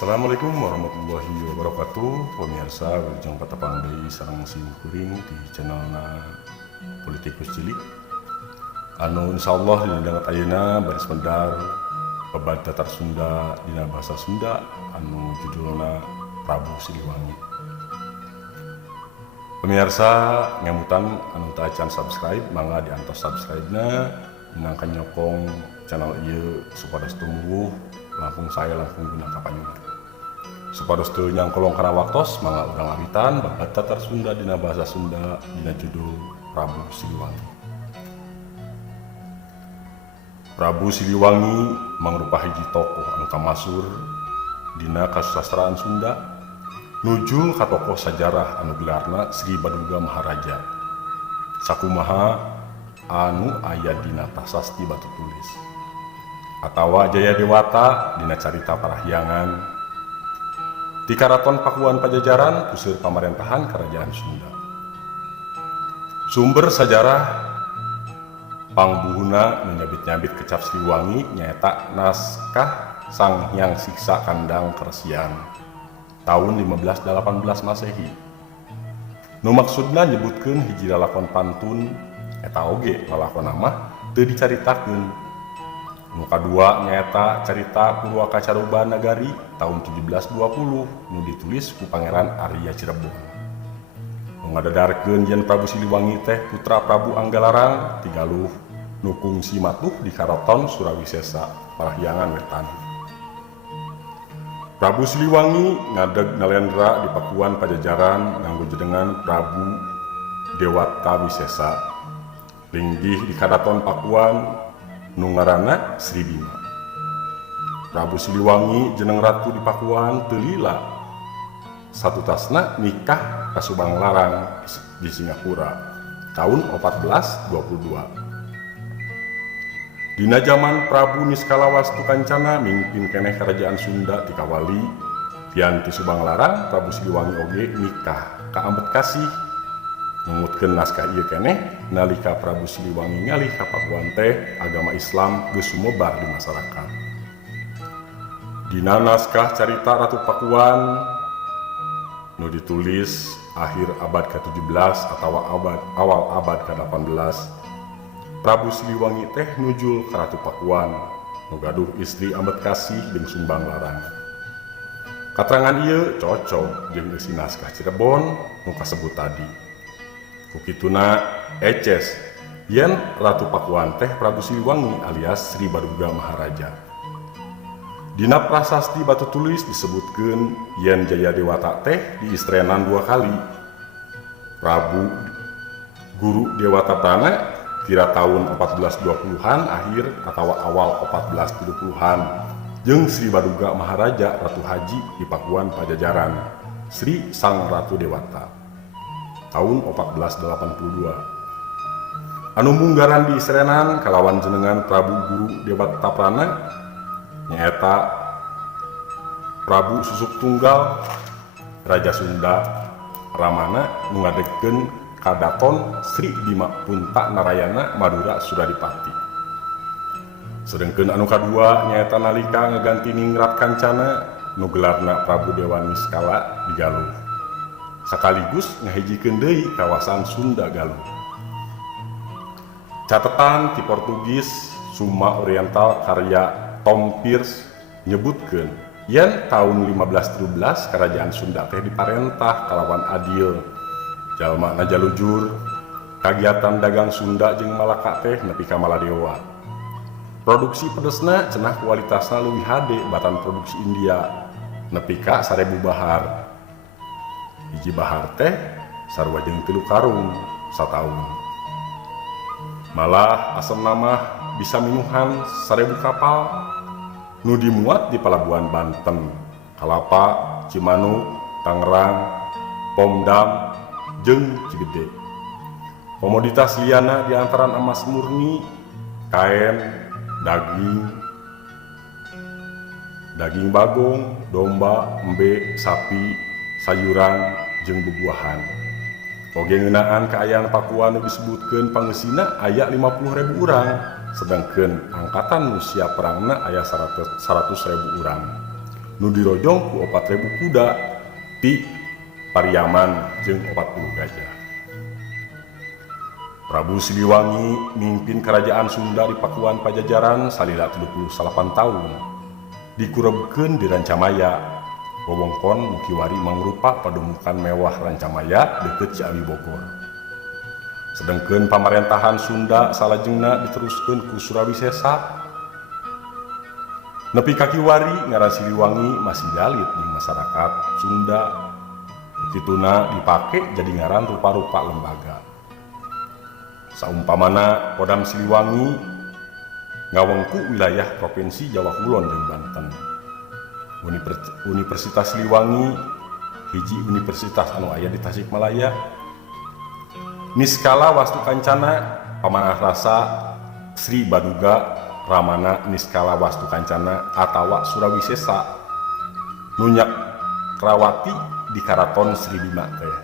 Assalamualaikum warahmatullahi wabarakatuh. Pemirsa Wilujeng Patapang deui sareng simkuring di channelna Politikus Cilik. Anu insyaallah dina danget ayeuna baris medar babad Tatar Sunda dina basa Sunda anu judulna Prabu Siliwangi. Pemirsa ngamutan anu teu acan subscribe mangga diantos subscribe-na minangka nyokong channel ieu supados tumbuh langkung saya langkung guna kapanyuna. Supados teu nyangkolong kana waktos mangga urang awitan babad Tatar Sunda dina basa Sunda dina judul Prabu Siliwangi. Prabu Siliwangi mangrupa hiji tokoh anu kamasur dina kasusastraan Sunda nuju ka tokoh sajarah anu gelarna Sri Baduga Maharaja sakumaha anu aya dina prasasti batu tulis atawa Jaya Dewata dina carita parahyangan di Karaton Pakuan Pajajaran puseur pamarentahan Kerajaan Sunda. Sumber sajarah pangbuhuna nu nyabit-nyabit kecap Siliwangi nyaeta naskah Sang Hyang Siksa Kandang Keresian tahun 1518 Masehi. Nu maksudna nyebutkeun hiji lalakon pantun eta oge lalakon mah teu dicaritakeun. Nu kadua nyaeta carita Purwaka Caruba Nagari tahun 1720 nu ditulis ku Pangeran Arya Cirebon. Nu ngadadarkeun yen Prabu Siliwangi teh putra Prabu Anggalarang tigaluh nu kungsi matuh di Karaton Surawisesa Parahyangan Wetan. Prabu Siliwangi ngadeg nalendra di Pakuan Pajajaran nganggo jenengan Prabu Dewata Wisesa. Linggih di Karaton Pakuan nu ngaranna Sri Bima. Prabu Siliwangi jeneng ratu di Pakuan teu lila. Satutasna nikah ka Subang Larang di Singapura tahun 1422. Dina zaman Prabu Niskalawastu Kancana mimpin keneh Kerajaan Sunda ti Kawali, pian ti Subang Larang Prabu Siliwangi oge nikah ka Ambedkasih. Numutkeun naskah ieu keneh nalika Prabu Siliwangi ngalih ka Pakuan teh agama Islam geus sumebar di masyarakat. Dina naskah carita Ratu Pakuan nu ditulis akhir abad ke-17 atawa awal abad ke-18, Prabu Siliwangi teh nujul ka Ratu Pakuan nu gaduh istri Ambedkasih jeung Sumbang Larang. Katerangan ieu cocok jeung isi naskah Cirebon nu kasebut tadi. Kukituna eces yen Ratu Pakuan teh Prabu Siliwangi alias Sri Baduga Maharaja. Dina prasasti batu tulis disebutkeun yen Jaya Dewata teh diistrenan 2 kali. Prabu Guru Dewata Prana kira tahun 1420-an akhir atau awal 1470-an jeung Sri Baduga Maharaja Ratu Haji di Pakuan Pajajaran Sri Sang Ratu Dewata tahun 1482. Anu munggaran di Serenan kalawan jenengan Prabu Guru Dewata Prana nyaeta Prabu Susuk Tunggal Raja Sunda Ramana nu ngadegkeun Kadaton Sri Bima Punta Narayana Madura Suradipati. Sedengkeun anu kadua nyaeta nalika ngaganti Ningrat Kancana nu gelarna Prabu Dewa Niskala di Galuh. Sakaligus ngahijikeun deui kawasan Sunda Galuh. Catetan ti Portugis Summa Oriental karya Tom Pierce nyebutkeun yen tahun 1513 Kerajaan Sunda teh diparentah kalawan adil. Jalmana jalujur kagiatan dagang Sunda jeung Malaka teh nepi ka Maladewa. Produksi pedesna cenah kualitasna leuwih hade batan produksi India nepi ka 1000 bahar. Hiji bahar teh sarua jeung 3 karung sataun. Malah asam nama bisa minuhan 1000 kapal nu dimuat di pelabuhan Banten, Kalapa, Cimanuk, Tangerang, Pomdam jeung Cigede. Komoditas liana diantaran emas murni, kain, daging bagong, domba, embe, sapi, sayuran, jeung bubuahan. Oge ngeunaan kaayaan Pakuan nu disebutkeun pangeusina aya 50.000 urang, sedangkeun angkatan nu siap perangna aya 100.000 urang. nu dirojong ku 4.000 kuda ti Pariaman jeung 40 gajah. Prabu Siliwangi mimpin kerajaan Sunda di Pakuan Pajajaran salila 38 tahun. Dikurebkeun di Rancamaya, wewengkon Mukiwari mangrupa pademukan mewah Rancamaya deukeut Ciawi Bogor. Sedengkeun pamarentahan Sunda salajengna diteruskeun ku Surawisesa. Nepi ka Kiwari ngaran Siliwangi masih dalit di masyarakat Sunda. Kituna dipake jadi ngaran rupa-rupa lembaga. Saumpamana Kodam Siliwangi ngawengku wilayah Provinsi Jawa Kulon jeung Banten. Universitas Siliwangi hiji universitas anu aya di Tasikmalaya. Niskala Wastu Kancana pamanah rasa Sri Baduga Ramana Niskala Wastu Kancana atawa Surawisesa nunyak Krawati di Karaton Sri Bima teh.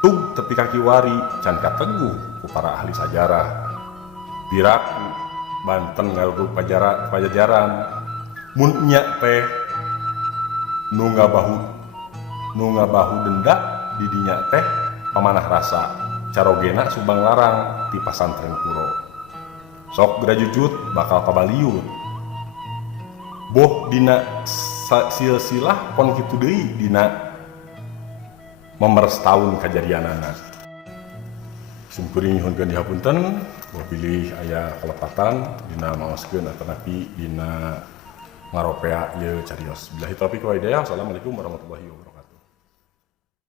Tug tepi ka Kiwari can kateguh ku para ahli sajarah. Birak Banten ngaruh Pajajaran mun nya teh nu ngabahu denda di dinya teh pamanah rasa Carogena Subang Larang di Pasantren Kuro. Sok grajujut bakal pabaliut. Boh dina silsilah pon kitu deui dina memerstaun kajadianana. Sumkuring nyuhunkeun dihapunten, pilih aya kalepatan dina maoskeun atanapi dina ngaropea ieu carios. Billahi taufiq wal hidayah. Assalamualaikum warahmatullahi wabarakatuh.